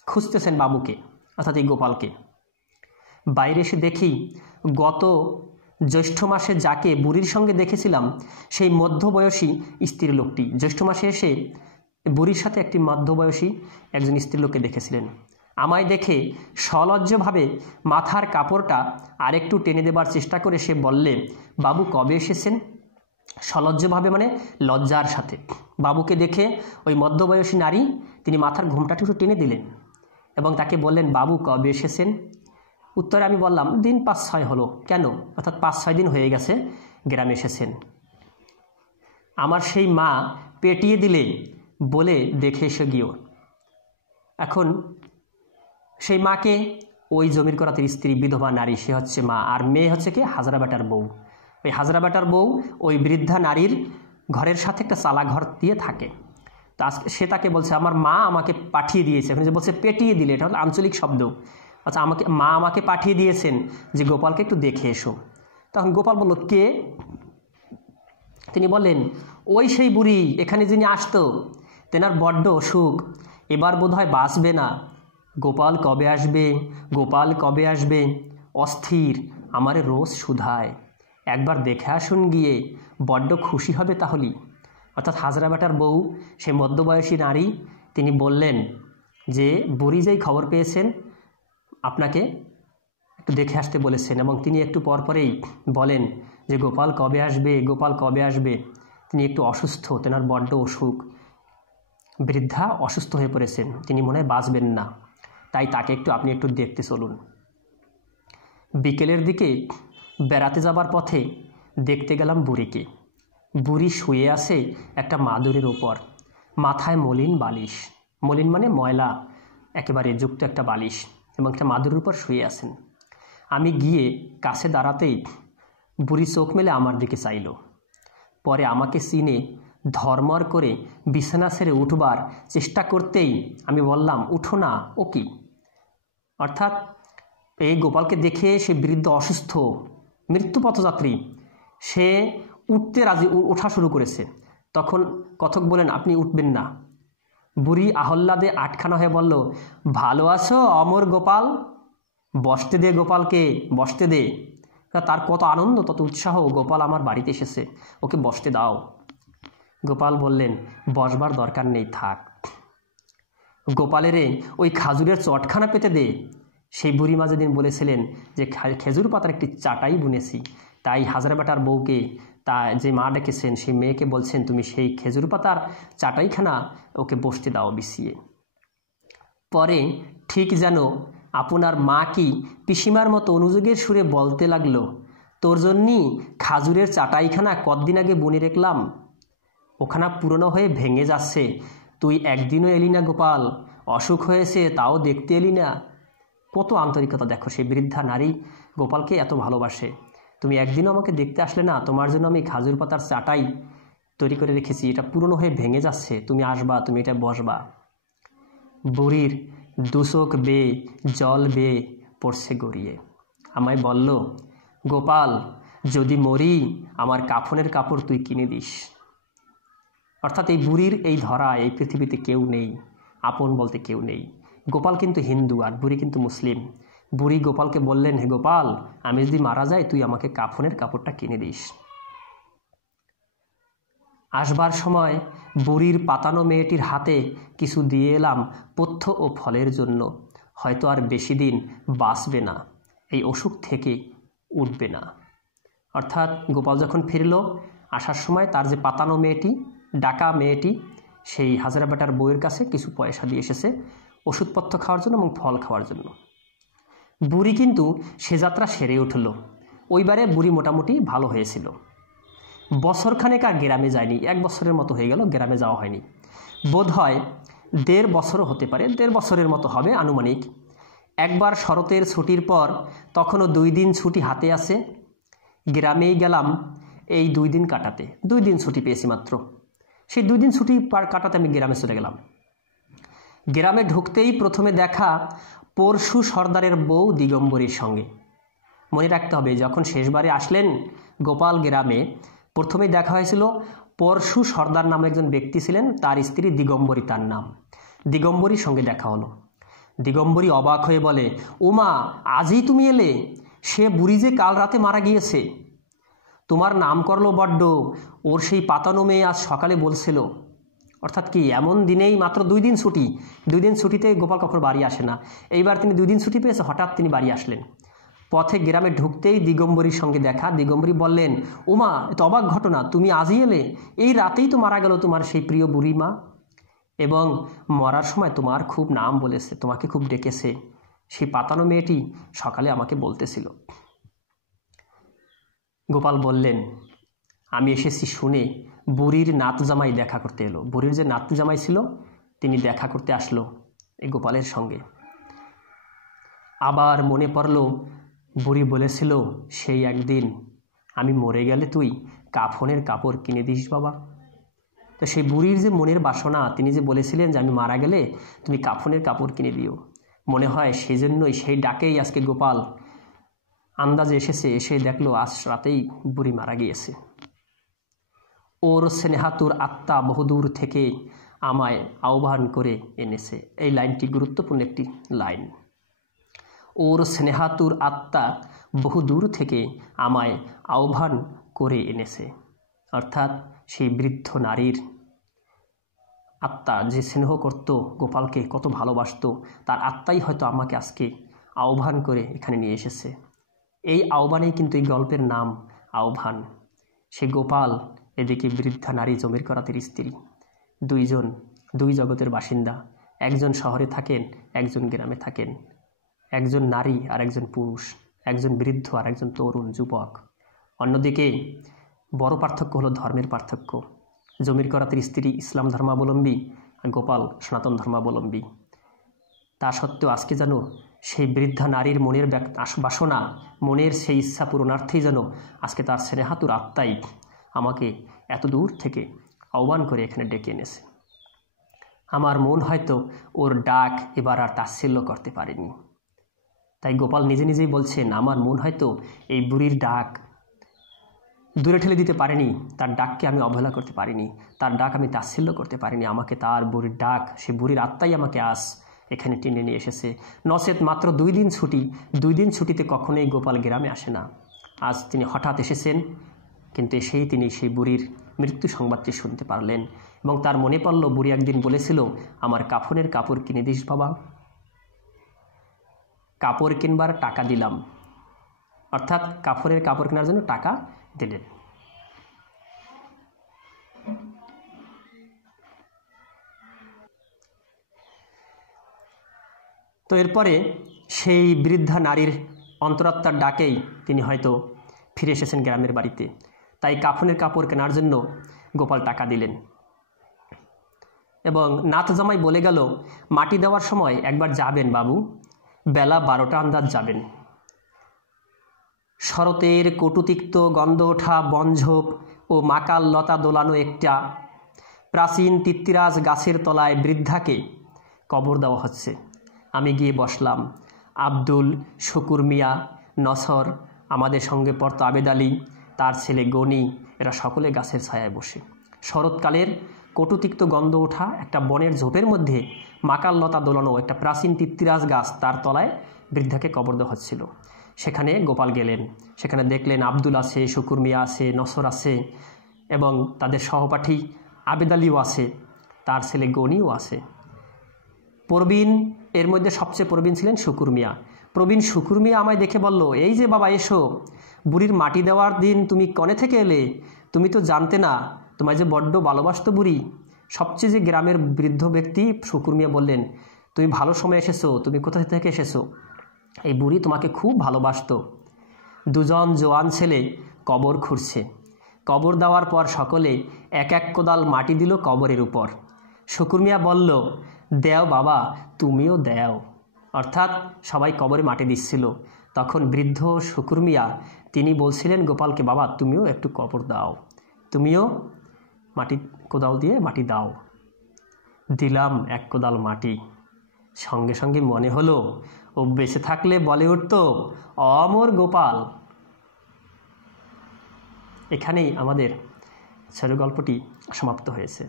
খুঁজতেছেন বাবুকে, অর্থাৎ এই গোপালকে। বাইরে এসে দেখি গত জ্যৈষ্ঠ মাসে যাকে বুড়ির সঙ্গে দেখেছিলাম সেই মধ্যবয়সী স্ত্রী লোকটি জ্যৈষ্ঠ মাসে এসে বুড়ির সাথে একটি মধ্যবয়সী একজন স্ত্রী লোককে দেখেছিলেন। আমায় দেখে সলজ্জভাবে মাথার কাপড়টা আরেকটু টেনে দেবার চেষ্টা করে সে বললে, বাবু কবে এসেছেন? সলজ্জভাবে মানে লজ্জার সাথে। বাবুকে দেখে ওই মধ্যবয়সী নারী তিনি মাথার ঘুমটাটি একটু টেনে দিলেন এবং তাকে বললেন, বাবু কবে এসেছেন? উত্তরে আমি বললাম, দিন 5-6 হলো। কেন? অর্থাৎ 5-6 দিন হয়ে গেছে গ্রামে এসেছেন। আমার সেই মা পেটিয়ে দিলে বলে, দেখে এসে গিয়েও। এখন সেই মাকে ওই জমির করাতের স্ত্রী, বিধবা নারী, সে হচ্ছে মা, আর মেয়ে হচ্ছে কি হাজরা বেটার বউ। ওই হাজরা বেটার বউ ওই বৃদ্ধা নারীর ঘরের সাথে একটা চালা ঘর দিয়ে থাকে। তো আজকে সে তাকে বলছে, আমার মা আমাকে পাঠিয়ে দিয়েছে। এখন যে বলছে পেটিয়ে দিলে, এটা হলো আঞ্চলিক শব্দ। আচ্ছা, মা আমাকে পাঠিয়ে দিয়েছেন যে গোপালকে একটু দেখে এসো। তখন গোপাল বলল, কে? তিনি বললেন, ওই সেই বুড়ি, এখানে যিনি আসতো, তেনার বড্ড অসুখ, এবার বোধহয় বাঁচবে না। গোপাল কবে আসবে, গোপাল কবে আসবে, অস্থির, আমারে রোজ শুধায়। একবার দেখে আসুন গিয়ে, বড্ড খুশি হবে তাহলেই। অর্থাৎ হাজরা বেটার বউ, সে মধ্যবয়সী নারী, তিনি বললেন যে বুড়ি যেই খবর পেয়েছেন আপনাকে একটু দেখে আসতে বলেছেন, এবং তিনি একটু পর পরেই বলেন যে গোপাল কবে আসবে, গোপাল কবে আসবে। তিনি একটু অসুস্থ, তেনার বড্ড অসুখ, বৃদ্ধা অসুস্থ হয়ে পড়েছেন, তিনি মনে হয় বাঁচবেন না, তাই তাকে আপনি একটু দেখতে চলুন। বিকেলের দিকে বেড়াতে যাবার পথে দেখতে গেলাম বুড়িকে। বুড়ি শুয়ে আছে একটা মাদুরের ওপর, মাথায় মলিন বালিশ, মলিন মানে ময়লা একেবারে যুক্ত একটা বালিশ, এবং একটা মাদুরের উপর শুয়ে আছেন। আমি গিয়ে কাছে দাঁড়াতেই বুড়ি চোখ মেলে আমার দিকে চাইল। পরে আমাকে চিনে ধর্মর করে বিছানা ছেড়ে উঠবার চেষ্টা করতেই আমি বললাম, উঠো না, ও কি? অর্থাৎ এই গোপালকে দেখে সে বৃদ্ধ অসুস্থ, মৃত্যুপথযাত্রী, সে উঠতে রাজি, ওঠা শুরু করেছে। তখন কথক বলেন, আপনি উঠবেন না। বুড়ি আহ্লাদে আটখানা হয়ে বলল, ভালো আছো অমর গোপাল? বসতে দে গোপালকে, বসতে দে। তার কত আনন্দ, তত উৎসাহ, গোপাল আমার বাড়িতে এসেছে, ওকে বসতে দাও। গোপাল বললেন, বসবার দরকার নেই, থাক। গোপালেরে ওই খাজুরের চটখানা পেতে দে। সেই বুড়িমা যেদিন বলেছিলেন যে খেজুর পাতার একটি চাটাই বুনেছি, তাই হাজরা বেটার বউকে, তা যে মা ডেকেছেন সেই মেয়েকে বলছেন, তুমি সেই খেজুর পাতার চাটাইখানা ওকে বসতে দাও বিছিয়ে। পরে ঠিক যেন আপনার মা কি পিসিমার মতো অনুযোগের সুরে বলতে লাগলো, তোর জন্যই খাজুরের চাটাইখানা কতদিন আগে বুনে রাখলাম, ওখানা পুরনো হয়ে ভেঙে যাচ্ছে, তুই একদিনও এলি না গোপাল, অসুখ হয়েছে তাও দেখতে এলি না। কত আন্তরিকতা দেখো, সেই বৃদ্ধা নারী গোপালকে এত ভালোবাসে। তুমি একদিনও আমাকে দেখতে আসলে না, তোমার জন্য আমি খাজুর পাতার চাটাই তৈরি করে রেখেছি, এটা পুরনো হয়ে ভেঙে যাচ্ছে, তুমি আসবা, তুমি এটা বসবা। বুড়ির দুচোখ বেয়ে জল বেয়ে পড়ছে গড়িয়ে। আমায় বলল, গোপাল যদি মরি আমার কাফনের কাপড় তুই কিনে দিস। অর্থাৎ এই বুড়ির এই ধরা, এই পৃথিবীতে কেউ নেই, আপন বলতে কেউ নেই। গোপাল কিন্তু হিন্দু আর বুড়ি কিন্তু মুসলিম। বুড়ি গোপালকে বললেন, হে গোপাল, আমি যদি মারা যাই তুই আমাকে কাফনের কাপড়টা কিনে দিস। আসবার সময় বুড়ির পাতানো মেয়েটির হাতে কিছু দিয়ে এলাম পথ্য ও ফলের জন্য, হয়তো আর বেশি দিন বাঁচবে না, এই অসুখ থেকে উঠবে না। অর্থাৎ গোপাল যখন ফিরল, আসার সময় তার যে পাতানো মেয়েটি, ডাকা মেয়েটি, সেই হাজরা বেটার বউয়ের কাছে কিছু পয়সা দিয়ে এসেছে ওষুধপত্র খাওয়ার জন্য এবং ফল খাওয়ার জন্য। বুড়ি কিন্তু সে যাত্রা সেরে উঠল। ওইবারে বুড়ি মোটামুটি ভালো হয়েছিল। বছরখানেক আর গ্রামে যায়নি, 1 বছরের মতো হয়ে গেল গ্রামে যাওয়া হয়নি। বোধ হয় 1.5 বছরও হতে পারে, 1.5 বছরের মতো হবে আনুমানিক। একবার শরতের ছুটির পর, তখনও 2 দিন ছুটি হাতে আছে, গ্রামেই গেলাম এই 2 দিন কাটাতে। 2 দিন ছুটি পেয়েছি মাত্র, সেই 2 দিন ছুটি কাটাতে আমি গ্রামে চলে গেলাম। গ্রামে ঢুকতেই প্রথমে দেখা পরশু সর্দারের বউ দিগম্বরীর সঙ্গে। মনে রাখতে হবে, যখন শেষবারে আসলেন গোপাল গ্রামে, প্রথমেই দেখা হয়েছিল পরশু সর্দার নামে একজন ব্যক্তি ছিলেন, তার স্ত্রী দিগম্বরী তার নাম। দিগম্বরীর সঙ্গে দেখা হলো। দিগম্বরী অবাক হয়ে বলে, ওমা, আজই তুমি এলে? সে বুড়ি যে কাল রাতে মারা গিয়েছে। তোমার নাম করলো বড্ড, ওর সেই পাতানো মেয়ে আজ সকালে বলছিল। অর্থাৎ কি, এমন দিনেই মাত্র 2 দিন ছুটি, 2 দিন ছুটিতে গোপাল কখনো বাড়ি আসে না। এইবার তিনি 2 দিন ছুটি পেয়েছে, হঠাৎ তিনি বাড়ি আসলেন। পথে গ্রামে ঢুকতেই দিগম্বরীর সঙ্গে দেখা। দিগম্বরী বললেন, ওমা, এত অবাক ঘটনা, তুমি আজই এলে? এই রাতেই তো মারা গেল তোমার সেই প্রিয় বুড়ি মা, এবং মরার সময় তোমার খুব নাম বলেছে, তোমাকে খুব ডেকেছে। সেই পাতানো মেয়েটি সকালে আমাকে বলতেছিল। গোপাল বললেন, আমি এসেছি শুনে বুড়ির নাত জামাই দেখা করতে এলো। বুড়ির যে নাত জামাই ছিল তিনি দেখা করতে আসলো এই গোপালের সঙ্গে। আবার মনে পড়ল, বুড়ি বলেছিল সেই একদিন আমি মরে গেলে তুই কাফনের কাপড় কিনে দিস বাবা। তো সেই বুড়ির যে মনের বাসনা, তিনি যে বলেছিলেন যে আমি মারা গেলে তুমি কাফনের কাপড় কিনে দিও, মনে হয় সেজন্যই, সেই ডাকেই আজকে গোপাল আন্দাজে এসেছে। এসে দেখলো আজ রাতেই বুড়ি মারা গিয়েছে। ওর স্নেহাতুর আত্মা বহুদূর থেকে আমায় আহ্বান করে এনেছে। এই লাইনটি গুরুত্বপূর্ণ একটি লাইন। ওর স্নেহাতুর আত্মা বহুদূর থেকে আমায় আহ্বান করে এনেছে। অর্থাৎ সেই বৃদ্ধ নারীর আত্মা যে স্নেহ করত গোপালকে, কত ভালোবাসত, তার আত্মাই হয়তো আমাকে আজকে আহ্বান করে এখানে নিয়ে এসেছে। এই আহ্বানেই কিন্তু এই গল্পের নাম, আহ্বান। সে গোপাল, এদিকে বৃদ্ধা নারী জমির করাতের স্ত্রী, দুইজন দুই জগতের বাসিন্দা। একজন শহরে থাকেন, একজন গ্রামে থাকেন। একজন নারী আর একজন পুরুষ, একজন বৃদ্ধ আর একজন তরুণ যুবক। অন্যদিকে বড় পার্থক্য হলো ধর্মের পার্থক্য। জমির করাতের স্ত্রী ইসলাম ধর্মাবলম্বী আর গোপাল সনাতন ধর্মাবলম্বী। তা সত্ত্বেও আজকে যেন সেই বৃদ্ধা নারীর মনের বাসনা, মনের সেই ইচ্ছা পূরণার্থেই যেন আজকে তার স্নেহাতুর আত্মাই আমাকে এত দূর থেকে আহ্বান করে এখানে ডেকে এনেছে। আমার মন হয়তো ওর ডাক এবার আর তাচ্ছিল্য করতে পারেনি। তাই গোপাল নিজে নিজেই বলছেন, আমার মন হয়তো এই বুড়ির ডাক দূরে ঠেলে দিতে পারেনি, তার ডাককে আমি অবহেলা করতে পারিনি, তার ডাক আমি তাচ্ছিল্য করতে পারিনি। আমাকে তার বুড়ির ডাক, সে বুড়ির আত্মাই আমাকে আজ এখানে টেনে নিয়ে এসেছে। নচেত মাত্র 2 দিন ছুটি, 2 দিন ছুটিতে কখনোই গোপাল গ্রামে আসে না। আজ তিনি হঠাৎ এসেছেন, কিন্তু এসেই তিনি সেই বুড়ির মৃত্যু সংবাদটি শুনতে পারলেন এবং তার মনে পড়ল, বুড়ি একদিন বলেছিল, আমার কাফনের কাপড় কিনে দিস বাবা। কাপড় কিনবার টাকা দিলাম, অর্থাৎ কাফনের কাপড় কেনার জন্য টাকা দিলেন। তো এরপরে সেই বৃদ্ধা নারীর অন্তরাত্মার ডাকেই তিনি হয়তো ফিরে এসেছেন গ্রামের বাড়িতে। তাই কাফনের কাপড় কেনার জন্য গোপাল টাকা দিলেন এবং নাথ জামাই বলে গেল, মাটি দেওয়ার সময় একবার যাবেন বাবু, বেলা 12টা আন্দাজ যাবেন। শরতের কটুতিক্ত গন্ধ ওঠা বনঝোপ ও মাকাল লতা দোলানো একটা প্রাচীন তিত্তিরাজ গাছের তলায় বৃদ্ধাকে কবর দেওয়া হচ্ছে। আমি গিয়ে বসলাম। আব্দুল, শুকুর মিয়া, নসর, আমাদের সঙ্গে পড়তো আবেদ আলী, তার ছেলে গনি, এরা সকলে গাছের ছায়ায় বসে। শরৎকালের কটুতিক্ত গন্ধ ওঠা একটা বনের ঝোপের মধ্যে মাকাল লতা দোলানো একটা প্রাচীন তিত্তিরাজ গাছ, তার তলায় বৃদ্ধাকে কবর দেওয়া হচ্ছিল। সেখানে গোপাল গেলেন। সেখানে দেখলেন আব্দুল আছে, শুকুর মিয়া আছে, নসর আছে এবং তাদের সহপাঠী আবেদ আলীও আছে, তার ছেলে গনিও আছে। প্রবীণ, এর মধ্যে সবচেয়ে প্রবীণ ছিলেন শুকুর মিয়া। প্রবীণ শুকুর মিয়া আমায় দেখে বলল, এই যে বাবা এসো, বুড়ির মাটি দেওয়ার দিন তুমি কনে থেকে এলে? তুমি তো জানতে না, তোমায় যে বড্ড ভালোবাসতো বুড়ি। সবচেয়ে যে গ্রামের বৃদ্ধ ব্যক্তি শুকুর মিয়া বললেন, তুমি ভালো সময় এসেছো, তুমি কোথা থেকে এসেছো? এই বুড়ি তোমাকে খুব ভালোবাসতো। দুজন জোয়ান ছেলে কবর খুঁড়ছে। কবর দেওয়ার পর সকলে এক এক কোদাল মাটি দিল কবরের উপর। শুকুর মিয়া বলল, দেও বাবা, তুমিও দেও। অর্থাৎ সবাই কবরে মাটি দিচ্ছিল। তখন বৃদ্ধ শুকুর মিয়া তিনি বলছিলেন গোপালকে, বাবা তুমিও একটু কবর দাও, তুমিও মাটি কোদাল দিয়ে মাটি দাও। দিলাম 1 কোদাল মাটি। সঙ্গে সঙ্গে মনে হলো ও বেঁচে থাকলে বলে উঠত, অমর গোপাল। এখানেই আমাদের ছোট গল্পটি সমাপ্ত হয়েছে।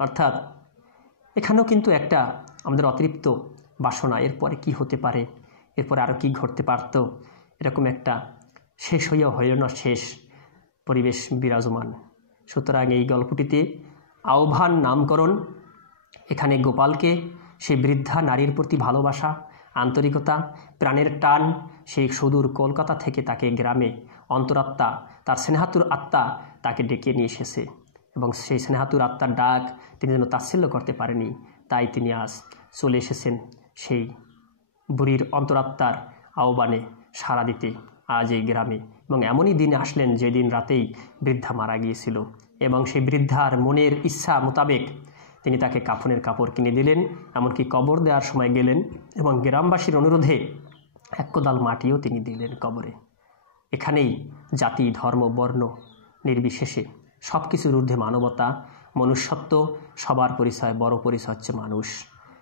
অর্থাৎ এখানেও কিন্তু একটা আমাদের অতিরিক্ত বাসনা, এরপরে কি হতে পারে, এরপরে আরও কি ঘটতে পারত, এরকম একটা শেষ হইয়া হইল না শেষ পরিবেশ বিরাজমান। সুতরাং এই গল্পটিতে আহ্বান নামকরণ, এখানে গোপালকে সেই বৃদ্ধা নারীর প্রতি ভালোবাসা, আন্তরিকতা, প্রাণের টান, সেই সুদূর কলকাতা থেকে তাকে গ্রামে অন্তরাত্মা, তার স্নেহাতুর আত্মা তাকে ডেকে নিয়ে এসেছে এবং সেই স্নেহাতুর আত্মার ডাক তিনি যেন তাচ্ছিল্য করতে পারেনি, তাই তিনি আজ চলে এসেছেন সেই বুড়ির অন্তরাত্মার আহ্বানে সাড়া দিতে আজ এই গ্রামে। এবং এমনই দিনে আসলেন যেদিন রাতেই বৃদ্ধা মারা গিয়েছিল এবং সেই বৃদ্ধার মনের ইচ্ছা মোতাবেক তিনি তাকে কাফনের কাপড় কিনে দিলেন, এমনকি কবর দেওয়ার সময় গেলেন এবং গ্রামবাসীর অনুরোধে এক কোদাল মাটিও তিনি দিলেন কবরে। এখানেই জাতি, ধর্ম, বর্ণ নির্বিশেষে সব কিছুর ঊর্ধ্বে মানবতা, মনুষ্যত্ব, সবার পরিচয়, বড় পরিচয় হচ্ছে মানুষ।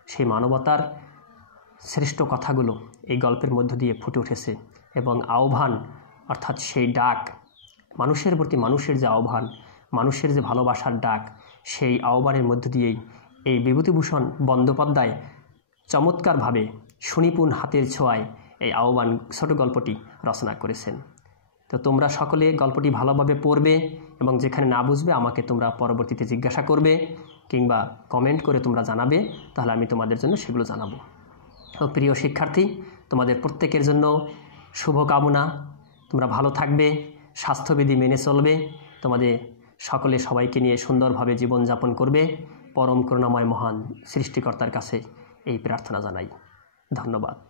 সেই মানবতার শ্রেষ্ঠ কথাগুলো এই গল্পের মধ্য দিয়ে ফুটে উঠেছে এবং আহ্বান অর্থাৎ সেই ডাক, মানুষের প্রতি মানুষের যে আহ্বান, মানুষের যে ভালোবাসার ডাক, সেই আহ্বানের মধ্য দিয়েই এই বিভূতিভূষণ বন্দ্যোপাধ্যায় চমৎকারভাবে সুনিপুণ হাতের ছোঁয়ায় এই আহ্বান ছোট গল্পটি রচনা করেছেন। তো তোমরা সকলে গল্পটি ভালোভাবে পড়বে এবং যেখানে না বুঝবে আমাকে তোমরা পরবর্তীতে জিজ্ঞাসা করবে কিংবা কমেন্ট করে তোমরা জানাবে, তাহলে আমি তোমাদের জন্য সেগুলো জানাবো। তো প্রিয় শিক্ষার্থী, তোমাদের প্রত্যেকের জন্য শুভকামনা, তোমরা ভালো থাকবে, স্বাস্থ্যবিধি মেনে চলবে, তোমাদের সকলে সবাইকে নিয়ে সুন্দরভাবে জীবনযাপন করবে। পরম করুণাময় মহান সৃষ্টিকর্তার কাছে এই প্রার্থনা জানাই। ধন্যবাদ।